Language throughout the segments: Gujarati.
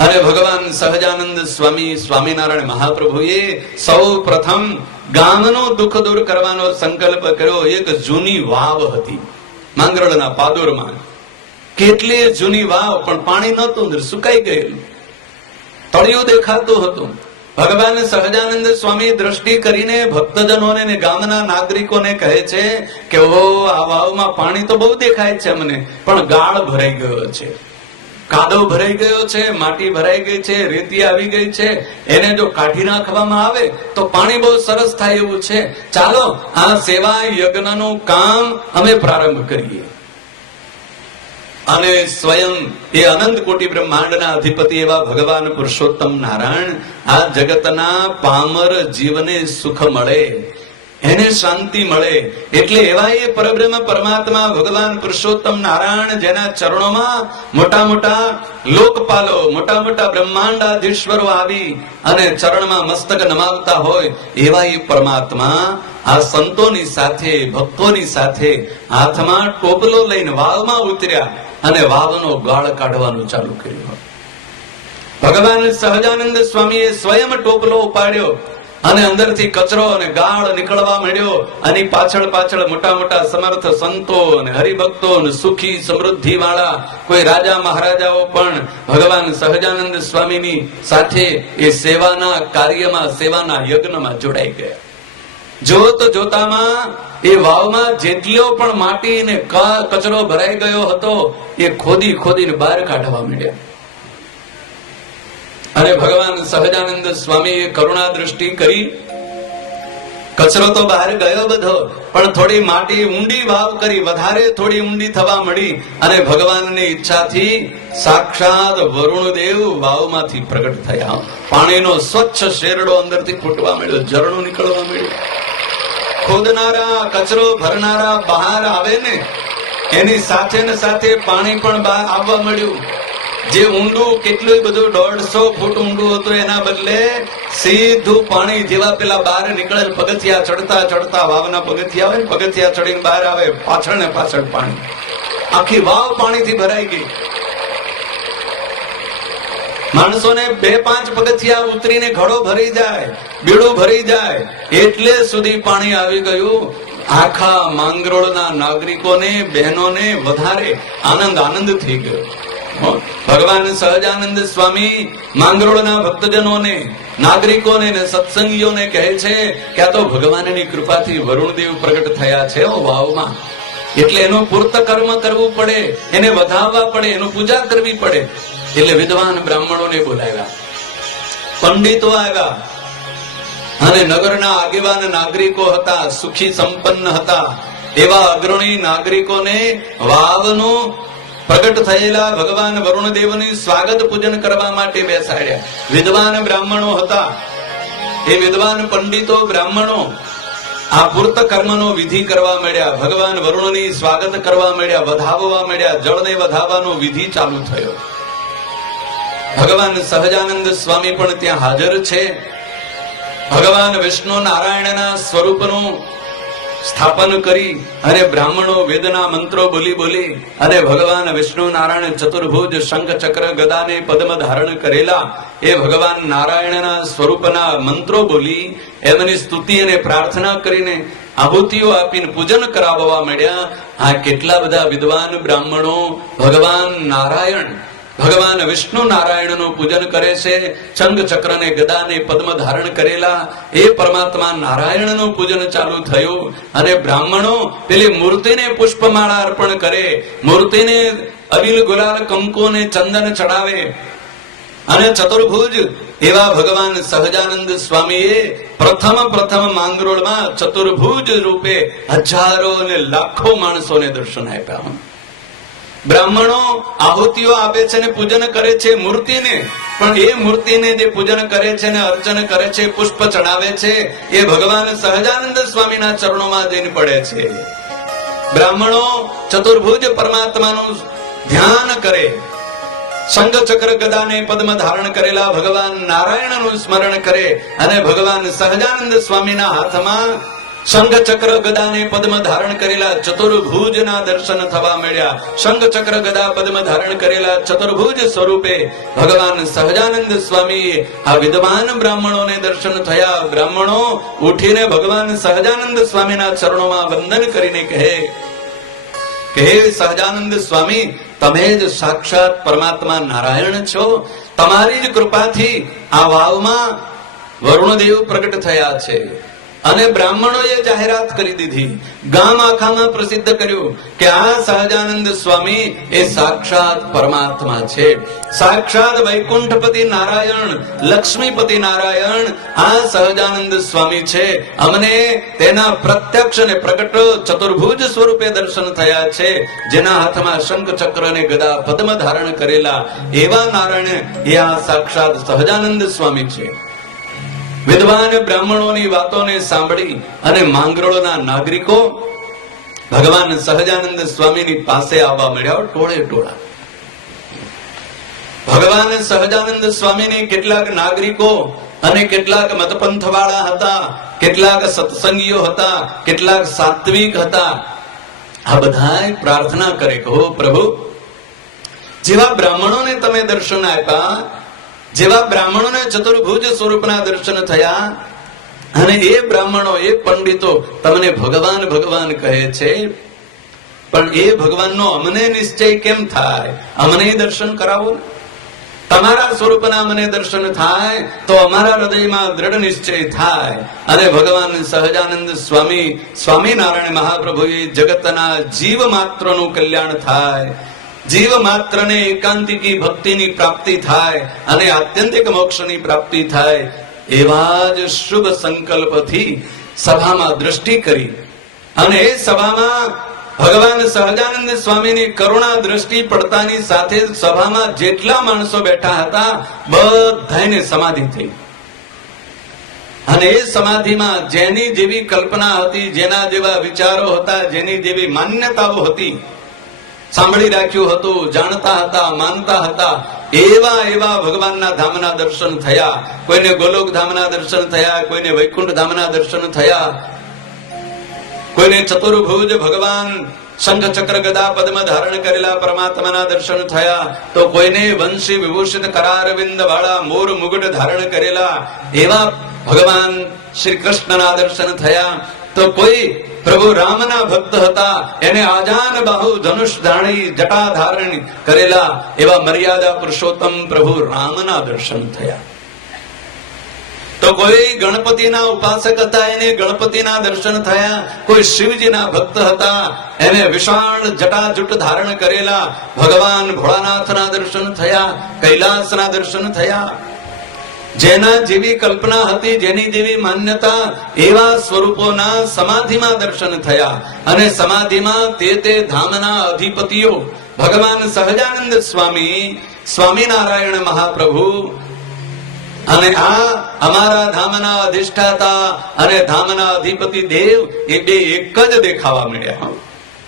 અને ભગવાન સહજાનંદ સ્વામી સ્વામિનારાયણ મહાપ્રભુએ સૌ પ્રથમ ગામનો દુઃખ દૂર કરવાનો સંકલ્પ કર્યો. એક જૂની વાવ હતી માંગરોળના પાદોરમાં. કેટલી જૂની વાવ, પણ પાણી નહોતું, સુકાઈ ગયેલું, તળિયું દેખાતું હતું. ભગવાન સહજાનંદ સ્વામી દ્રષ્ટિ કરીને ભક્તજનોને ને ગામના નાગરિકોને કહે છે કે ઓ આ વાવમાં પાણી તો બહુ દેખાય છે મને, પણ ગાળ ભરાઈ ગયો છે, કાદવ ભરાઈ ગયો છે, માટી ભરાઈ ગઈ છે, રેતી આવી ગઈ છે. એને જો કાઢી નાખવામાં આવે તો પાણી બહુ સરસ થાય એવું છે. ચાલો આ સેવા યજ્ઞનું કામ અમે પ્રારંભ કરીએ. અને સ્વયં એ અનંત કોટી બ્રહ્માંડના અધિપતિ એવા ભગવાન પુરુષોત્તમ નારાયણ આ જગતના પામર જીવને સુખ મળે, એને શાંતિ મળે, એટલે એવા એ પરબ્રહ્મ પરમાત્મા ભગવાન પુરુષોત્તમ નારાયણ જેના ચરણોમાં મોટા મોટા લોકપાલો, મોટા મોટા બ્રહ્માંડાધીશ્વરો આવી અને ચરણમાં મસ્તક નમાવતા હોય, એવા એ પરમાત્મા આ સંતોની સાથે, ભક્તોની સાથે હાથમાં ટોપલો લઈને વાવમાં ઉતર્યા અને વાવનો ગાળ કાઢવાનું ચાલુ કર્યું. ભગવાન સહજાનંદ સ્વામીએ સ્વયં ટોપલો ઉપાડ્યો અને અંદરથી કચરો અને ગાળ નીકળવા માંડ્યો. અને પાછળ પાછળ મોટા મોટા સમર્થ સંતો અને હરિભક્તો અને સુખી સમૃદ્ધિ વાળા કોઈ રાજા મહારાજાઓ પણ ભગવાન સહજાનંદ સ્વામીની સાથે એ સેવાના કાર્યમાં, સેવાના યજ્ઞમાં જોડાઈ ગયા. જોત જોતામાં એ વાવમાં જેટલો પણ માટી ને કચરો ભરાઈ ગયો હતો એ ખોદી ખોદીને બહાર કાઢવા માંડ્યા. અને ભગવાન સહજાનંદ સ્વામીએ કરુણા દ્રષ્ટિ કરી. કચરો તો બહાર ગયો બધો, પણ થોડી માટી ઊંડી વાવ કરી, વધારે થોડી ઊંડી થવા મળી. અને ભગવાનની ઈચ્છાથી સાક્ષાત વરુણદેવ વાવમાંથી પ્રગટ થયા. પાણીનો સ્વચ્છ શેરડો અંદરથી ફૂટવા મળ્યો, ઝરણું નીકળવા મળ્યું. ખોદનારા, કચરો ભરનારા બહાર આવે ને એની સાથે ને સાથે પાણી પણ બહાર આવવા મળ્યું. જે ઊંડું કેટલું બધું 150 ફૂટ ઊંડું હતું એના બદલે સીધું પાણી જેવા પેલા બહાર નીકળે, પગથિયા ચડતા ચડતા, વાવના પગથિયા હોય, પગથિયા ચડીને બહાર આવે, પાછળ ને પાછળ પાણી, આખી વાવ પાણીથી ભરાઈ ગઈ. માણસોને 2-5 પગથિયા ઉતરીને ઘડો ભરી જાય, બીડું ભરી જાય એટલે સુધી પાણી આવી ગયું. આખા માંગરોળના નાગરિકોને, બહેનોને વધારે આનંદ થઈ ગયો. ભગવાન સહજાનંદ સ્વામી માંગરોળના ભક્તજનોને, નાગરિકોને ને સત્સંગીઓને કહે છે કે આ તો ભગવાનની કૃપાથી વરુણદેવ પ્રગટ થયા છે વાવમાં, એટલે એનું પૂર્ત કર્મ કરવું પડે, એને વધાવવા પડે, એનું પૂજા કરવી પડે. એટલે વિદ્વાન બ્રાહ્મણોને બોલાવ્યા, પંડિતો આવ્યા અને નગરના આગેવાન નાગરિકો હતા, સુખી સંપન્ન હતા. એવા અગ્રણી નાગરિકોને વાવનું પ્રગટ થયેલા ભગવાન વરુણદેવની સ્વાગત પૂજન કરવા માટે બેસાડ્યા. વિદ્વાન બ્રાહ્મણો હતા. એ વિદ્વાન પંડિતો બ્રાહ્મણો આ પૂર્ત કર્મનો વિધિ કરવા માંડ્યા, ભગવાન વરુણની સ્વાગત કરવા માંડ્યા, વધાવવા માંડ્યા. જળને વધાવવાનો વિધિ ચાલુ થયો. ભગવાન સહજાનંદ સ્વામી પણ ત્યાં હાજર છે. ભગવાન વિષ્ણુ નારાયણના સ્વરૂપનું સ્થાપન કરી અને બ્રાહ્મણો વેદના મંત્રો બોલી અને ભગવાન વિષ્ણુ નારાયણ ચતુર્ભુજ શંખ ચક્ર ગદાને પદ્મ ધારણ કરેલા એ ભગવાન નારાયણના સ્વરૂપના મંત્રો બોલી એમની સ્તુતિ અને પ્રાર્થના કરીને આહુતિઓ આપીને પૂજન કરાવવા માંડ્યા. આ કેટલા બધા વિદ્વાન બ્રાહ્મણો ભગવાન નારાયણ, ભગવાન વિષ્ણુ નારાયણનું પૂજન કરે છે. શંખ ચક્ર ને ગદા ને પદ્મ ધારણ કરેલા એ પરમાત્મા નારાયણનું પૂજન ચાલુ થયું. અને બ્રાહ્મણો પેલી મૂર્તિને પુષ્પમાળા અર્પણ કરે, મૂર્તિને અબીલ ગુલાલ કંકુ ને ચંદન ચડાવે. અને ચતુર્ભુજ એવા ભગવાન સહજાનંદ સ્વામીએ પ્રથમ માંગરોળમાં ચતુર્ભુજ રૂપે હજારો ને લાખો માણસોને દર્શન આપ્યા. બ્રાહ્મણો આહુતિઓ આપે છે ને પૂજન કરે છે મૂર્તિને, પણ એ મૂર્તિને જે પૂજન કરે છે ને અર્ચન કરે છે, પુષ્પ ચડાવે છે, એ ભગવાન સહજાનંદ સ્વામીના ચરણોમાં જઈને પડે છે. બ્રાહ્મણો ચતુર્ભુજ પરમાત્માનું ધ્યાન કરે, શંખ ચક્ર ગદા ને પદ્મ ધારણ કરેલા ભગવાન નારાયણનું સ્મરણ કરે અને ભગવાન સહજાનંદ સ્વામીના હાથમાં શંખ ચક્ર ગદા ને પદ્મ ધારણ કરેલા ચતુર્ભુજના દર્શન થવા મળ્યા. શંખ ચક્ર ગદા પદ્મ ધારણ કરેલા ચતુર્ભુજ સ્વરૂપે ભગવાન સહજાનંદ સ્વામી આ વિદ્વાન બ્રાહ્મણોને દર્શન થયા. બ્રાહ્મણો ઉઠીને ભગવાન સહજાનંદ સ્વામીના ચરણોમાં વંદન કરીને કહે કે હે સહજાનંદ સ્વામી, તમે જ સાક્ષાત પરમાત્મા નારાયણ છો. તમારી જ કૃપાથી આ વાવમાં વરુણદેવ પ્રગટ થયા છે. અને બ્રાહ્મણોએ જાહેરાત કરી દીધી, ગામ આખામાં પ્રસિદ્ધ કર્યું કે આ સહજાનંદ સ્વામી એ સાક્ષાત પરમાત્મા છે. સાક્ષાત વૈકુંઠપતિ નારાયણ, લક્ષ્મીપતિ નારાયણ આ સહજાનંદ સ્વામી છે. અમને તેના પ્રત્યક્ષ અને પ્રગટ ચતુર્ભુજ સ્વરૂપે દર્શન થયા છે. જેના હાથમાં શંખ ચક્ર અને ગદા પદ્મ ધારણ કરેલા એવા નારાયણ એ આ સાક્ષાત સહજાનંદ સ્વામી છે. વિદ્વાન બ્રાહ્મણોની વાતોને સાંભળી અને માંગરોળના નાગરિકો ભગવાન સહજાનંદ સ્વામીની પાસે આવવા મળ્યા, ટોળે ટોળા. ભગવાન સહજાનંદ સ્વામીની કેટલાક નાગરિકો અને કેટલાક મતપંથ વાળા હતા, કેટલાક સત્સંગીઓ હતા, કેટલાક સાત્વિક હતા. આ બધા પ્રાર્થના કરે કે હો પ્રભુ, જેવા બ્રાહ્મણોને તમે દર્શન આપ્યા, જેવા બ્રાહ્મણોને ચતુર્ભુજ સ્વરૂપના દર્શન થયા, અને એ બ્રાહ્મણો એ પંડિતો તમને ભગવાન ભગવાન કહે છે, પણ એ ભગવાનનો અમને નિશ્ચય કેમ થાય? અમને દર્શન કરાવો. તમારા સ્વરૂપના અમને દર્શન થાય તો અમારા હૃદયમાં દ્રઢ નિશ્ચય થાય. અને ભગવાન સહજાનંદ સ્વામી સ્વામિનારાયણ મહાપ્રભુએ જગતના જીવ માત્રનું કલ્યાણ થાય, જીવ માત્રને એકાંતિકી ભક્તિની પ્રાપ્તિ થાય અને આત્યંતિક મોક્ષની પ્રાપ્તિ થાય. એવા જ શુભ સંકલ્પથી સભામાં દ્રષ્ટિ કરી અને એ સભામાં ભગવાન સહજાનંદ સ્વામીની કરુણા દ્રષ્ટિ પડતાની સાથે સભામાં જેટલા માણસો બેઠા હતા બધાને સમાધિ થઈ. અને એ સમાધિમાં જેની જેવી કલ્પના હતી, જેના જેવા વિચારો હતા, જેની જેવી માન્યતાઓ હતી, સાંભળી રાખ્યું હતું, જાણતા હતા, માનતા હતા, એવા એવા ભગવાનના ધામના દર્શન થયા. કોઈને ગોલોક ધામના દર્શન થયા, કોઈને વૈકુંઠ ધામના દર્શન થયા, કોઈને ચતુર્ભુજ ભગવાન શંખ ચક્ર ગદા પદ્મ ધારણ કરેલા પરમાત્માના દર્શન થયા, તો કોઈને વંશી વિભૂષિત કરારવિંદ વાળા મોર મુગટ ધારણ કરેલા એવા ભગવાન શ્રી કૃષ્ણના દર્શન થયા, તો કોઈ પ્રભુ રામના ભક્ત હતા, એને આજાન બાહુ ધનુષ ધાણી જટા ધારણ કરેલા એવા મર્યાદા પુરુષોત્તમ પ્રભુ રામના દર્શન થયા. તો કોઈ ગણપતિના ઉપાસક હતા, એને ગણપતિના દર્શન થયા. કોઈ શિવજીના ભક્ત હતા, એને વિશાળ જટાજૂટ ધારણ કરેલા ભગવાન ભોળાનાથના દર્શન થયા, કૈલાસના દર્શન થયા. જેના જેવી કલ્પના હતી, જેની જેવી માન્યતા, એવા સ્વરૂપોના સમાધિમાં દર્શન થયા. અને સમાધિમાં તે ધામના અધિપતિઓ ભગવાન સહજાનંદ સ્વામી સ્વામિનારાયણ મહાપ્રભુ અને આ અમારા ધામના અધિષ્ઠાતા અને ધામના અધિપતિ દેવ એ બે એક જ દેખાવા મળ્યા.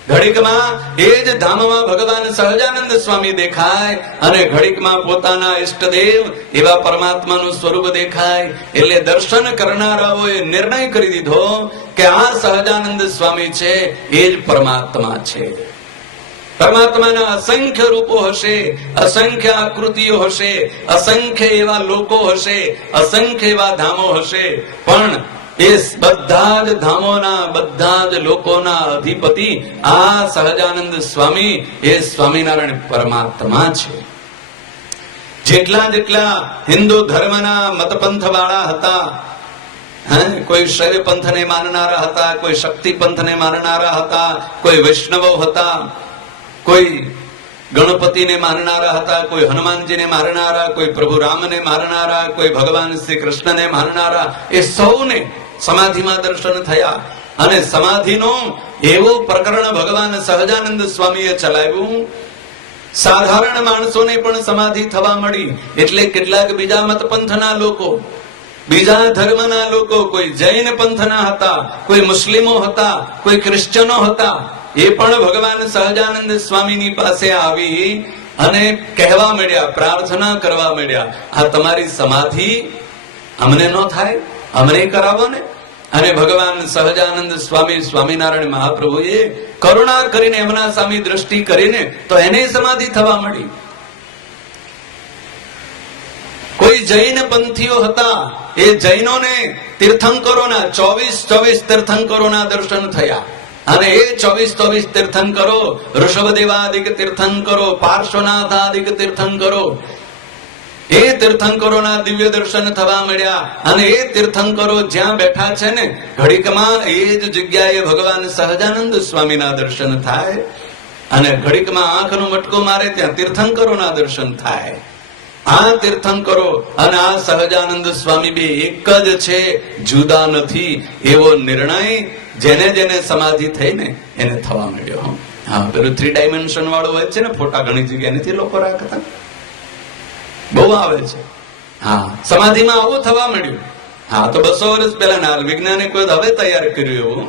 ઘડીકમાં એ જ ધામમાં ભગવાન સહજાનંદ સ્વામી દેખાય અને ઘડીકમાં પોતાના ઈષ્ટદેવ એવા પરમાત્માનું સ્વરૂપ દેખાય. એટલે દર્શન કરનારાઓએ નિર્ણય કરી દીધો કે આ સહજાનંદ સ્વામી છે એ જ પરમાત્મા છે. પરમાત્માના અસંખ્ય રૂપો હશે, અસંખ્ય આકૃતિઓ હશે, અસંખ્ય એવા લોકો હશે, અસંખ્ય એવા ધામો હશે, પણ એ બધા જ ધામોના, બધા જ લોકોના અધિપતિ આ સહજાનંદ સ્વામી એ સ્વામિનારાયણ પરમાત્મા છે. જેટલા જેટલા હિન્દુ ધર્મના મતપંથ વાળા હતા, કોઈ શૈવ પંથને માનનારા હતા, કોઈ શક્તિ પંથને માનનારા હતા, કોઈ વૈષ્ણવો હતા, કોઈ ગણપતિને માનનારા હતા, કોઈ હનુમાનજીને માનનારા, કોઈ પ્રભુ રામને માનનારા, કોઈ ભગવાન શ્રી કૃષ્ણને માનનારા, એ સૌને સમાધિમાં દર્શન થયા. અને સમાધિનો એવું પ્રકરણ ભગવાન સહજાનંદ સ્વામીએ ચલાવ્યું, સાધારણ માણસોને પણ સમાધિ થવા મળી. એટલે કેટલાક બીજા મતપંથના લોકો, બીજા ધર્મના લોકો, કોઈ જૈન પંથના હતા, કોઈ મુસ્લિમો હતા, કોઈ ક્રિશ્ચનો હતા, એ પણ ભગવાન સહજાનંદ સ્વામીની પાસે આવી અને કહેવા મળ્યા, પ્રાર્થના કરવા મળ્યા, આ તમારી સમાધિ અમને ન થાય, અમને કરાવો ને. અને ભગવાન સહજાનંદ સ્વામી સ્વામિનારાયણ મહાપ્રભુએ કરુણા કરીને એમના સામે દ્રષ્ટિ કરીને તો એને સમાધિ થવા મળી. કોઈ જૈન પંથીઓ હતા, એ જૈનોને તીર્થંકરોના 24 તીર્થંકરોના દર્શન થયા. અને એ 24 તીર્થંકરો, ઋષભદેવાદિક તીર્થંકરો, પાર્શ્વનાથાદિક તીર્થંકરો, એ તીર્થંકરોના દિવ્ય દર્શન થવા મળ્યા. અને એ તીર્થંકરો જ્યાં બેઠા છે ને, ઘડીકમાં એ જ જગ્યાએ ભગવાન સહજાનંદ સ્વામીના દર્શન થાય. અને ઘડીકમાં આંખનો મટકો મારે ત્યાં તીર્થંકરોના દર્શન થાય. આ તીર્થંકરો અને આ સહજાનંદ સ્વામી બે એક જ છે, જુદા નથી, એવો નિર્ણય જેને જેને સમાધિ થઈ ને એને થવા મળ્યો. હા, પેલું 3 ડાયમેન્શન વાળું હોય છે ને ફોટા, ઘણી જગ્યાએ નથી લોકો રાખતા, બહુ આવે છે. હા, સમાધિમાં આવું થવા મળ્યું. હા, તો 200 વર્ષ પહેલા વૈજ્ઞાનિકો હવે તૈયાર કર્યું એવું.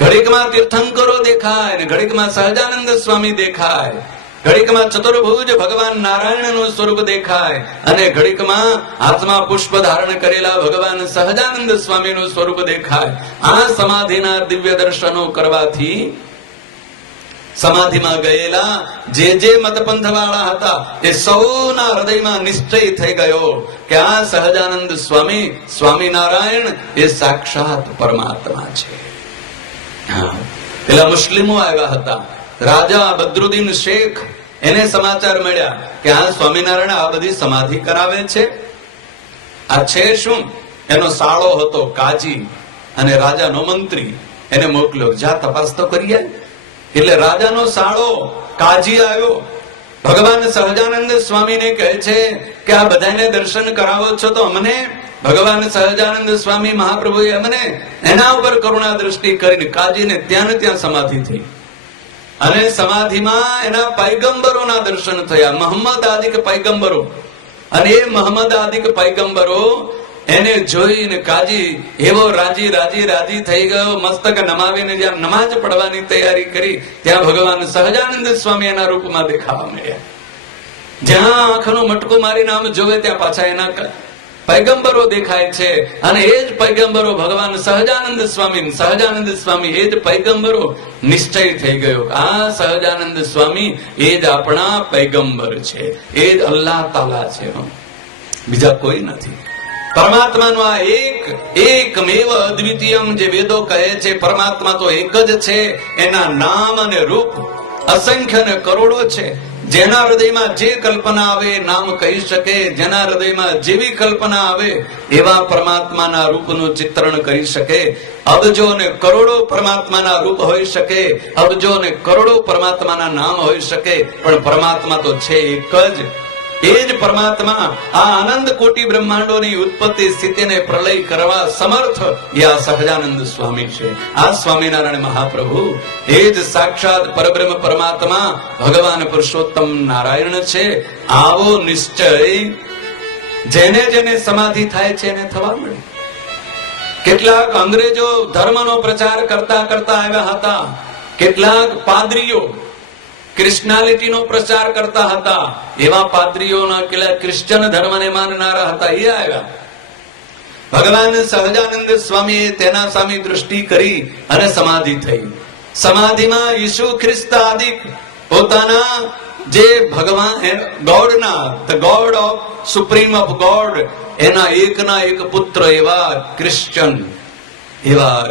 ઘડીકમાં તીર્થંકરો દેખાય ને ઘડીકમાં સહજાનંદ સ્વામી દેખાય, ઘડીકમાં ચતુર્ભુજ ભગવાન નારાયણનું સ્વરૂપ દેખાય, અને ઘડીકમાં હાથમાં પુષ્પ ધારણ કરેલા ભગવાન સહજાનંદ સ્વામીનું સ્વરૂપ દેખાય. આ સમાધિના દિવ્ય દર્શનો કરવાથી સમાધિમાં ગયેલા જે મતપંથ વાળા હતા એ સૌના હૃદયમાં નિશ્ચય થઈ ગયો કે આ સહજાનંદ સ્વામી સ્વામિનારાયણ એ સાક્ષાત પરમાત્મા છે. પેલા મુસ્લિમો આવ્યા હતા, રાજા બદરુદ્દીન શેખ, એને સમાચાર મળ્યા કે આ સ્વામિનારાયણ આ બધી સમાધિ કરાવે છે. આ છે શું? એનો સાળો હતો કાજી અને રાજાનો મંત્રી, એને મોકલ્યો, જા તપાસ તો કરીએ. એટલે રાજાનો સાળો કાજી આવ્યો, ભગવાન સહજાનંદ સ્વામીને કહે છે કે આ બધાને દર્શન કરાવો છો તો અમને, ભગવાન સહજાનંદ સ્વામી મહાપ્રભુએ અમને એના ઉપર કરુણા દ્રષ્ટિ કરીને કાજીને ત્યાં ને ત્યાં સમાધિ થઈ. અને સમાધિમાં એના પૈગંબરોના દર્શન થયા, મોહમ્મદ આદિક પૈગંબરો. અને એ મોહમ્મદ આદિક પૈગંબરો એને જોઈને કાજી એવો રાજી થઈ ગયો, મસ્તક નમાવીને જ્યાં નમાજ પડવાની તૈયારી કરી ત્યાં ભગવાન સહજાનંદ સ્વામી એના રૂપમાં દેખાવા મળ્યા. જ્યાં આંખનો મટકો મારીને આમ જોવે ત્યાં પાછા એના પૈગંબરો દેખાય છે. અને એ જ પૈગંબરો ભગવાન સહજાનંદ સ્વામી એ જ પૈગંબરો. નિશ્ચય થઈ ગયો, આ સહજાનંદ સ્વામી એ જ આપણા પૈગંબર છે, એ જ અલ્લાહ તાલા છે, બીજા કોઈ નથી. પરમાત્માનો આ એકમેવ અદ્વિતીયમ જે વેદો કહે છે, પરમાત્મા તો એક જ છે. એના નામ અને રૂપ અસંખ્ય ને કરોડો છે. જેના હૃદયમાં જે કલ્પના આવે નામ કહી શકે, જેના હૃદયમાં જેવી કલ્પના આવે એવા પરમાત્માના રૂપનું ચિત્રણ કરી શકે. અબજો ને કરોડો પરમાત્માના રૂપ હોઈ શકે, અબજો ને કરોડો પરમાત્માના નામ હોઈ શકે, પણ પરમાત્મા તો છે એક જ. એ જ પરમાત્મા આ આનંદ કોટી બ્રહ્માંડોની ઉત્પત્તિ સ્થિતિને પ્રલય કરવા સમર્થ એ આ સહજાનંદ સ્વામી છે. આ સ્વામિનારાયણ મહાપ્રભુ એ જ સાક્ષાત પરબ્રહ્મ પરમાત્મા ભગવાન પુરુષોત્તમ નારાયણ છે. આવો નિશ્ચય જેને જેને સમાધિ થાય છે એને થવા મળે. કેટલાક અંગ્રેજો ધર્મનો પ્રચાર કરતા આવ્યા હતા, કેટલાક પાદરીઓ ક્રિશ્નાલિટીનો પ્રચાર કરતા હતા, એવા પાદરીઓના કેટલાક ક્રિશ્ચન ધર્મને માનનારા હતા, એ આવ્યા. ભગવાન સહજાનંદ સ્વામીએ તેના સામે દૃષ્ટિ કરી અને સમાધિ થઈ. સમાધિમાં ઈસુ ખ્રિસ્ત આદિક પોતાના જે ભગવાન ગોડના, the God of supreme of God, એના એકના એક પુત્ર એવા ક્રિશ્ચન, એવા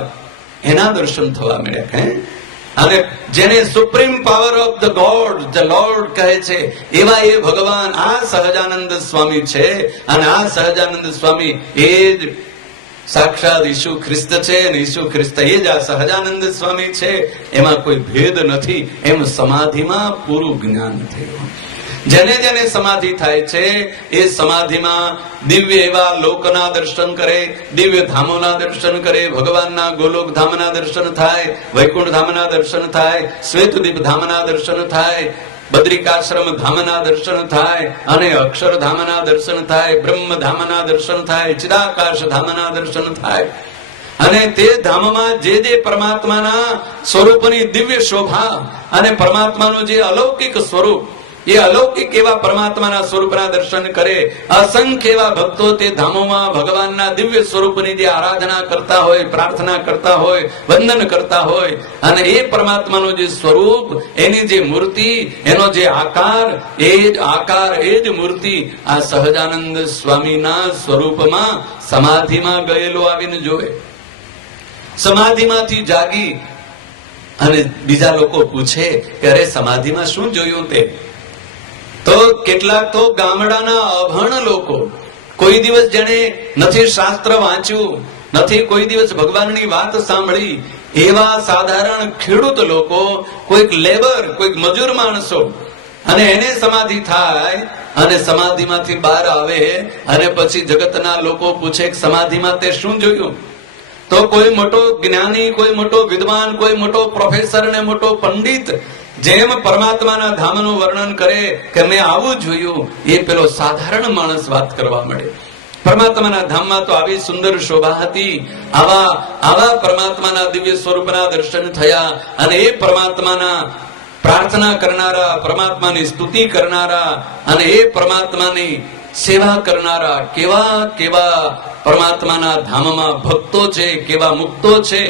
એના દર્શન થવા મળ્યા. અને જેને supreme power of the God, the lord કહે છે, એવા એ ભગવાન આ સહજાનંદ સ્વામી છે. અને આ સહજાનંદ સ્વામી એ જ સાક્ષાત ઈસુ ખ્રિસ્ત છે, અને ઈસુ ખ્રિસ્ત એ જ આ સહજાનંદ સ્વામી છે. એમાં કોઈ ભેદ નથી. એમ સમાધિમાં પૂરું જ્ઞાન થયું. જેને જેને સમાધિ થાય છે એ સમાધિમાં દિવ્ય એવા લોકના દર્શન કરે, દિવ્ય ધામોના દર્શન કરે, ભગવાનના ગોલોક ધામના દર્શન થાય, વૈકુંઠ ધામના દર્શન થાય, શ્વેતદીપ ધામના દર્શન થાય, બદ્રિકાશ્રમ ધામના દર્શન થાય, અને અક્ષરધામના દર્શન થાય, બ્રહ્મ ધામના દર્શન થાય, ચિદાકાશ ધામના દર્શન થાય. અને તે ધામમાં જે પરમાત્માના સ્વરૂપની દિવ્ય શોભા અને પરમાત્માનું જે અલૌકિક સ્વરૂપ એ અલૌકિક એવા પરમાત્માના સ્વરૂપના દર્શન કરે. અસંખ્ય એવા ભક્તો તે ધામોમાં ભગવાનના દિવ્ય સ્વરૂપની જે આરાધના કરતા હોય, પ્રાર્થના કરતા હોય, વંદન કરતા હોય, અને એ પરમાત્માનું જે સ્વરૂપ, એની જે મૂર્તિ, એનો જે આકાર, એ જ મૂર્તિ આ સહજાનંદ સ્વામીના સ્વરૂપમાં સમાધિમાં ગયેલો આવીને જોવે. સમાધિમાંથી જાગી અને બીજા લોકો પૂછે કે અરે સમાધિમાં શું જોયું તે? તો કેટલાક તો ગામડાના અભણ લોકો, કોઈ દિવસ જેને નથી શાસ્ત્ર વાંચ્યું, નથી કોઈ દિવસ ભગવાનની વાત સાંભળી, એવા સાધારણ ખેડૂત લોકો, કોઈક લેબર, કોઈક મજૂર માણસો, અને એને સમાધિ થાય અને સમાધિમાંથી બહાર આવે અને પછી જગતના લોકો પૂછે કે સમાધિમાં તે શું જોયું? તો કોઈ મોટો જ્ઞાની, કોઈ મોટો વિદ્વાન, કોઈ મોટો પ્રોફેસર ને મોટો પંડિત જેમ પરમાત્માના ધામનું વર્ણન કરે કે મેં આવું જોયું, એ પેલો સાધારણ માણસ વાત કરવા મળે. પરમાત્માના ધામમાં તો આવી સુંદર શોભા હતી, આવા પરમાત્માના દિવ્ય સ્વરૂપના દર્શન થયા, અને એ પરમાત્માના પ્રાર્થના કરનારા, પરમાત્માની સ્તુતિ કરનારા, અને એ પરમાત્માની સેવા કરનારા કેવા પરમાત્માના ધામમાં ભક્તો છે, કેવા મુક્તો છે,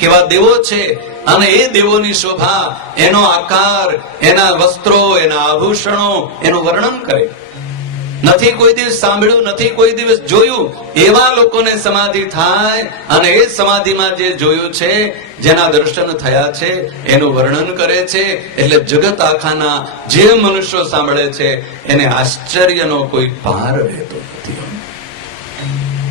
કેવા દેવો છે. અને એ દેવોની શોભા, એનો આકાર, એના વસ્ત્રો, એના આભૂષણો, એનું વર્ણન કરે. નથી કોઈ દિવસ સાંભળ્યું, નથી કોઈ દિવસ જોયું, એવા લોકોને સમાધિ થાય અને એ સમાધિમાં જે જોયું છે, જેના દર્શન થયા છે, એનું વર્ણન કરે છે. એટલે જગત આખાના જે મનુષ્યો સાંભળે છે એને આશ્ચર્યનો કોઈ પાર રહેતો નથી.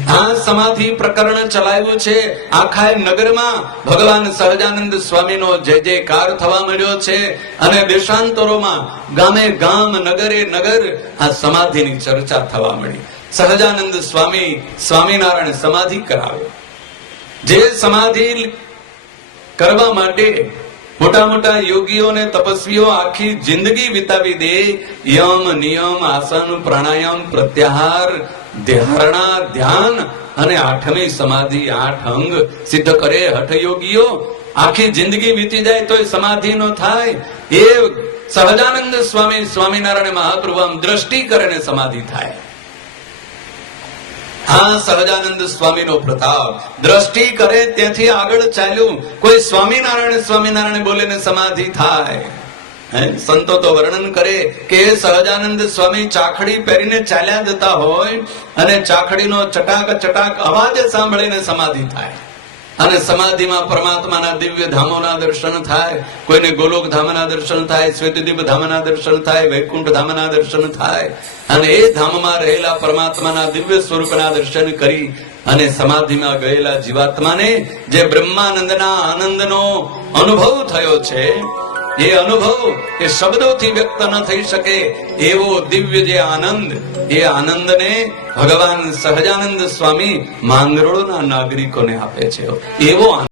આ સમાધિ પ્રકરણ ચલાવ્યું છે આખા નગરમાં. ભગવાન સહજાનંદ સ્વામીનો જય જયકાર થવા મળ્યો છે, અને દેશાંતરોમાં ગામે ગામ, નગરે નગર આ સમાધિની ચર્ચા થવા મળી. સહજાનંદ સ્વામી સ્વામિનારાયણ સમાધિ કરાવે. જે સમાધિ કરવા માટે મોટા મોટા યોગીઓ ને તપસ્વીઓ આખી જિંદગી વિતાવી દે, યમ, નિયમ, આસન, પ્રાણાયામ, પ્રત્યાહાર, ધારણા, ધ્યાન અને 8મી સમાધિ, 8 અંગ સિદ્ધ કરે હઠયોગીઓ. આખી જિંદગી વીતી જાય તો સમાધિ નો થાય. એ સહજાનંદ સ્વામી સ્વામિનારાયણ મહાપ્રભુ આમ દ્રષ્ટિ કરે ને સમાધિ થાય. હા, સહજાનંદ સ્વામીનો પ્રતાપ. દ્રષ્ટિ કરે ત્યાંથી આગળ ચાલ્યું. કોઈ સ્વામિનારાયણ સ્વામિનારાયણ બોલે ને સમાધિ થાય. સંતો તો વર્ણન કરે કે સહજાનંદ સ્વામી ચાખડી પહેરીને ચાલ્યા જતા હોય અને ચાખડીનો ચટાક ચટાક અવાજ સાંભળીને સમાધિ થાય, અને સમાધિમાં પરમાત્માના દિવ્ય ધામોના દર્શન થાય. કોઈને ગોલોક ધામના દર્શન થાય, શ્વેતદ્વીપ ધામના દર્શન થાય, વૈકુંઠ ધામના દર્શન થાય, અને એ ધામમાં રહેલા પરમાત્માના દિવ્ય સ્વરૂપના દર્શન કરી અને સમાધિમાં ગયેલા જીવાત્માને જે બ્રહ્માનંદના આનંદનો અનુભવ થયો છે, એ અનુભવ એ શબ્દોથી વ્યક્ત ન થઈ શકે એવો દિવ્ય જે આનંદ, એ આનંદને ભગવાન સહજાનંદ સ્વામી માંગરોળના નાગરિકોને આપે છે. એવો